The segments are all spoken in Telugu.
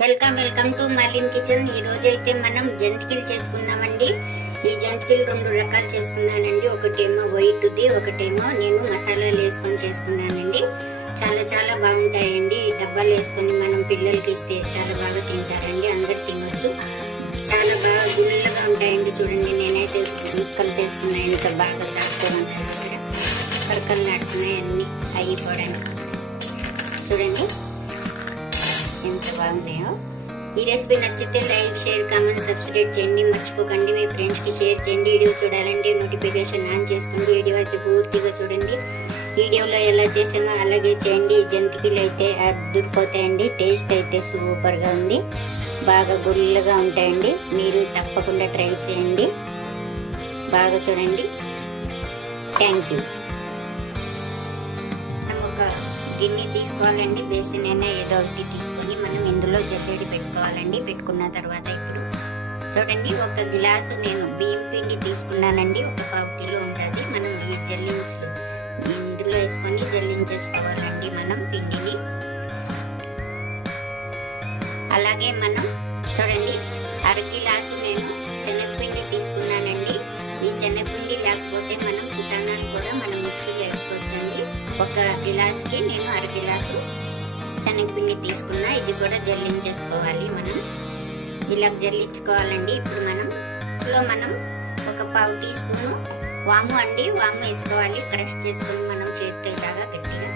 Welcome to Marilyn kitchen. ఈ రోజు అయితే మనం జంతికలు చేసుకున్నామండి। ఈ జంతికలు రెండు రకాలు చేసుకున్నానండి। ఒకటేమో వైట్ది, ఒకటేమో నేను మసాలాలు వేసుకొని చేసుకున్నానండి। చాలా బాగుంటాయండి। ఈ డబ్బాలు వేసుకొని మనం పిల్లలకి ఇస్తే చాలా బాగా తింటారండి, అందరు తినొచ్చు। చాలా బాగా గుల్లగా ఉంటాయండి। చూడండి, నేనైతే ముక్కలు చేసుకున్నా, ఎంత బాగా సాగుతూ ఉంటాయి, కరకలు నాటుకున్నాయి అన్ని అయిపోవడానికి। చూడండి ఎంత బాగున్నాయో। ఈ రెసిపీ నచ్చితే లైక్, షేర్, కామెంట్, సబ్స్క్రైబ్ చేయండి, మర్చిపోకండి। మీ ఫ్రెండ్స్ కి షేర్ చేయండి। వీడియో చూడాలంటే నోటిఫికేషన్ ఆన్ చేసుకోండి। వీడియో అయితే పూర్తిగా చూడండి। వీడియోలో ఎలా చేసామో అలాగే చేయండి। జంతికలు అయితే అద్దుకుపోతాయండి, టేస్ట్ అయితే సూపర్ గా ఉంది, బాగా గుల్లగా ఉంటాయండి। మీరు తప్పకుండా ట్రై చేయండి, బాగా చూడండి। Thank you. గిన్నె తీసుకోవాలండి, బేసిన్ అయినా ఏదో ఒకటి తీసుకొని మనం ఇందులో జల్లెడి పెట్టుకోవాలండి। పెట్టుకున్న తర్వాత ఇప్పుడు చూడండి, ఒక గ్లాసు నేను బియ్యం పిండి తీసుకున్నానండి, ఒక 1/2 కిలో ఉంటుంది। మనం ఈ ఇందులో వేసుకొని జల్లించేసుకోవాలండి మనం పిండిని। అలాగే మనం చూడండి, 1/2 గ్లాసు నేను శనగపిండి తీసుకున్నానండి। ఈ శనగపిండి లేకపోతే మనం పుట్నాలు కూడా మనం మిక్సీలో వేసుకోవచ్చండి। ఒక గిలాస్కి నేను 1/2 గ్లాసు శనగపిండి తీసుకున్నా, ఇది కూడా జల్లించేసుకోవాలి మనం, ఇలా జల్లించుకోవాలండి। ఇప్పుడు మనం ఒక 1/2 టీ స్పూను వాము వేసుకోవాలి, క్రష్ చేసుకొని మనం చేతితో ఇలాగా గట్టిగా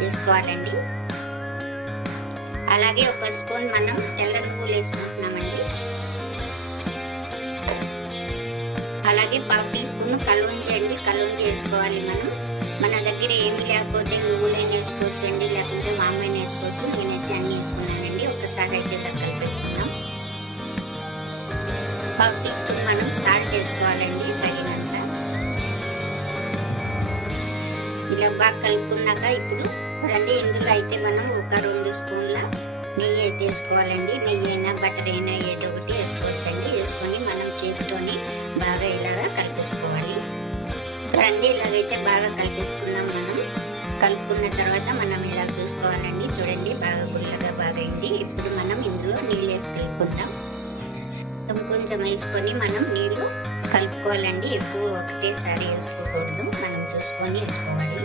వేసుకోవాలండి। అలాగే 1 స్పూన్ మనం తెల్ల నువ్వులు వేసుకుంటున్నామండి। అలాగే 1/2 టీ స్పూన్ కలోంజి వేసుకోవాలి మనం। మన దగ్గర ఏమి లేకపోతే నువ్వులైనా వేసుకోవచ్చండి, లేకుంటే వామైనా వేసుకోవచ్చు। నేనైతే అన్ని వేసుకున్నానండి। ఒకసారి అయితే ఇలా కలిపేసుకున్నాం। 1/2 టీ స్పూన్ మనం సాల్ట్ వేసుకోవాలండి తగినంత। ఇలా బాగా కలుపుకున్నాక ఇప్పుడు చూడండి, ఇందులో అయితే మనం ఒక 2 స్పూన్ల నెయ్యి అయితే వేసుకోవాలండి। నెయ్యి అయినా బటర్ అయినా ఏదో ఒకటి వేసుకోవచ్చండి। వేసుకొని మనం చేతితోని బాగా ఇలాగా కలిపేసుకోవాలి। చూడండి, ఇలాగైతే బాగా కలిపేసుకున్నాం మనం। కలుపుకున్న తర్వాత మనం ఇలా చూసుకోవాలండి। చూడండి, బాగా గుల్లగా బాగా అయింది। ఇప్పుడు మనం ఇందులో నీళ్ళు వేసి కలుపుకుందాం। కొంచెం వేసుకొని మనం నీళ్ళు కలుపుకోవాలండి, ఎక్కువ ఒకటేసారి వేసుకోకూడదు, మనం చూసుకొని వేసుకోవాలి।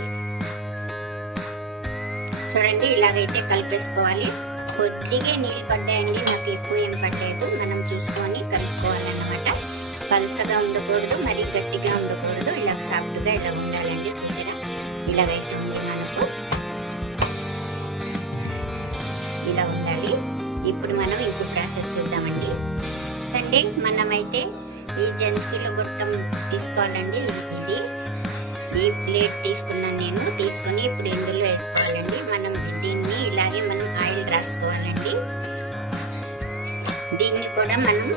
చూడండి, ఇలాగైతే కలిపేసుకోవాలి। కొద్దిగా నీళ్ళు పడ్డాయండి, నాకు ఎక్కువ ఏం పట్టలేదు, మనం చూసుకొని కలుపుకోవాలన్నమాట। పలసగా ఉండకూడదు, మరి గట్టిగా ఉండకూడదు, ఇలా సాఫ్ట్గా ఇలా ఉండాలండి। చూసారా, ఇలాగైతే ఉంది మనకు, ఇలా ఉండాలి। ఇప్పుడు మనం ఇంకో ప్రాసెస్ చూద్దామండి। అంటే మనమైతే ఈ జంతికల గొట్టం తీసుకోవాలండి। ఈ ప్లేట్ తీసుకున్నాను నేను, తీసుకొని ఇప్పుడు ఇందులో వేసుకోవాలండి। మనం దీన్ని ఇలాగే మనం ఆయిల్ రాసుకోవాలండి। దీన్ని కూడా మనం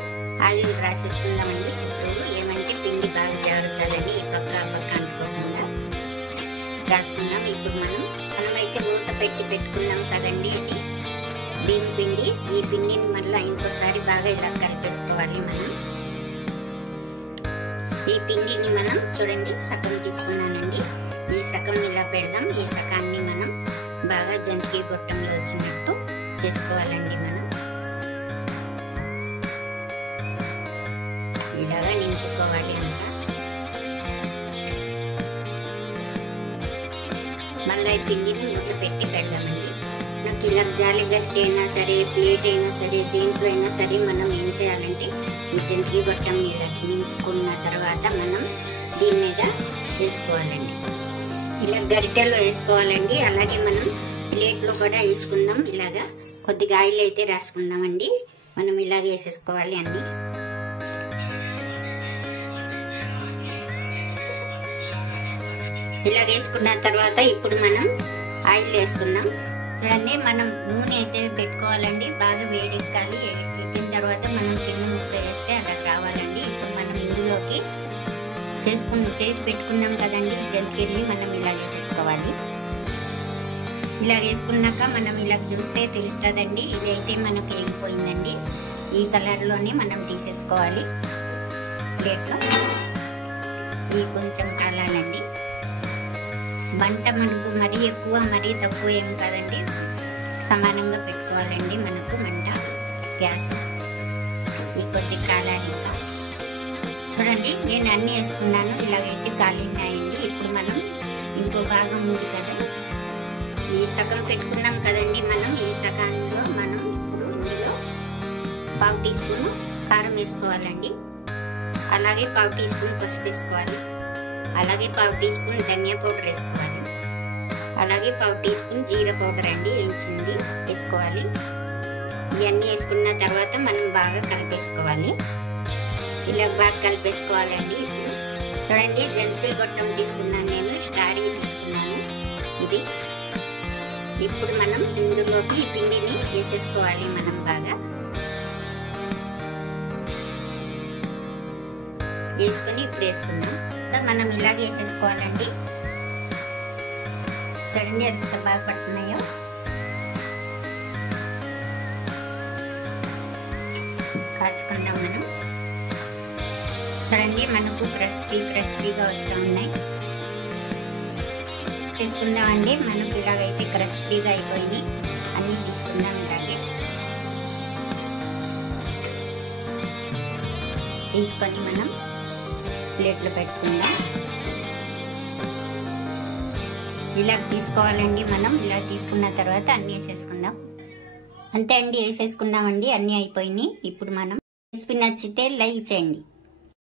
ఆయిల్ రాసేసుకుందామండి చుట్టూరు, ఏమంటే పిండి బాగా జారుతుందని ఈ పక్క ఆ పక్క అనుకోకుండా రాసుకుందాం। ఇప్పుడు మనమైతే మూత పెట్టుకున్నాం కదండి, ఇది బియ్యం పిండి। ఈ పిండిని మళ్ళీ ఇంకోసారి బాగా ఇలా కలిపేసుకోవాలి మనం। ఈ పిండిని మనం చూడండి సగం తీసుకున్నానండి, ఈ సగం ఇలా పెడదాం। ఈ సగాన్ని మనం బాగా జంతిక గొట్టంలో వచ్చినట్టు చేసుకోవాలండి మనం, ఇలాగా నింపుకోవాలి అంతా। మళ్ళీ ఈ పిండిని మూత పెట్టి పెడదామండి। నాకు ఇలా జాలి గట్టి అయినా సరే, ప్లేట్ అయినా సరే, దేంట్లో అయినా సరే మనం ఏం చేయాలంటే ఈ జంతిక గొట్టం మీద నింపుకున్న తర్వాత మనం దీని మీద వేసుకోవాలండి, ఇలా గరిటెలో వేసుకోవాలండి। అలాగే మనం ప్లేట్లో కూడా వేసుకుందాం, ఇలాగా కొద్దిగా ఆయిల్ అయితే రాసుకుందామండి। మనం ఇలాగే వేసేసుకోవాలి అన్ని। ఇలా వేసుకున్న తర్వాత ఇప్పుడు మనం ఆయిల్ వేసుకుందాం। చూడండి, మనం నూనె అయితే పెట్టుకోవాలండి, బాగా వేడెక్కాలి। ఎక్కిన తర్వాత మనం చిన్న ముక్క వేస్తే అలా రావాలండి। ఇప్పుడు మనం ఇందులోకి చేసి పెట్టుకున్నాం కదండి జంతికల్ని, మనం ఇలా వేసేసుకోవాలి। ఇలా వేసుకున్నాక మనం ఇలా చూస్తే తెలుస్తుందండి, ఇదైతే మనకు ఏగిపోయిందండి। ఈ కలర్లోనే మనం తీసేసుకోవాలి ప్లేట్లో। ఈ కొంచెం కాలాలండి, మంట మనకు మరీ ఎక్కువ మరీ తక్కువ ఏం కాదండి, సమానంగా పెట్టుకోవాలండి మనకు మంట గ్యాస్ ఈ కొద్ది కాలాలి. ఇంకా చూడండి నేను అన్నీ వేసుకున్నాను, ఇలాగైతే కాలినాయండి. ఇప్పుడు మనం ఇంకో భాగం ఉంది కదా, ఈ సగం పెట్టుకున్నాం కదండి మనం, ఈ సగాల్లో మనం ఇప్పుడు ఇందులో 1/2 టీ స్పూన్ కారం వేసుకోవాలండి. అలాగే 1/2 టీ స్పూన్ పసుపు వేసుకోవాలి. అలాగే 1/2 టీ స్పూన్ ధనియా పౌడర్ వేసుకోవాలి. అలాగే 1/2 టీ స్పూన్ జీరా పౌడర్ అండి వేయించింది వేసుకోవాలి. ఇవన్నీ వేసుకున్న తర్వాత మనం బాగా కలిపేసుకోవాలి. ఇలా బాగా కలిపేసుకోవాలండి. ఇప్పుడు చూడండి జంతికల గొట్టం తీసుకున్నాను, నేను స్టారీ తీసుకున్నాను ఇది. ఇప్పుడు మనం ఇందులోకి ఈ పిండిని వేసేసుకోవాలి. మనం బాగా వేసుకొని ఇప్పుడు వేసుకుందాం. మనం ఇలాగే వేసేసుకోవాలండి. చూడండి ఎంత బాగా పడుతున్నాయో. కాల్చుకుందాం మనం. చూడండి మనకు క్రిస్పీగా వస్తూ ఉన్నాయి. తీసుకుందామండి. మనకు ఇలాగైతే క్రిస్పీగా అయిపోయినాయి. అన్నీ తీసుకుందాం ఇలాగే. తీసుకొని మనం ప్లేట్లో పెట్టుకుందాం. ఇలా తీసుకోవాలండి మనం. ఇలా తీసుకున్న తర్వాత అన్నీ వేసేసుకుందాం. అంతే అండి, వేసేసుకున్నామండి. అన్నీ అయిపోయినాయి. ఇప్పుడు మనం రెసిపీ నచ్చితే లైక్ చేయండి.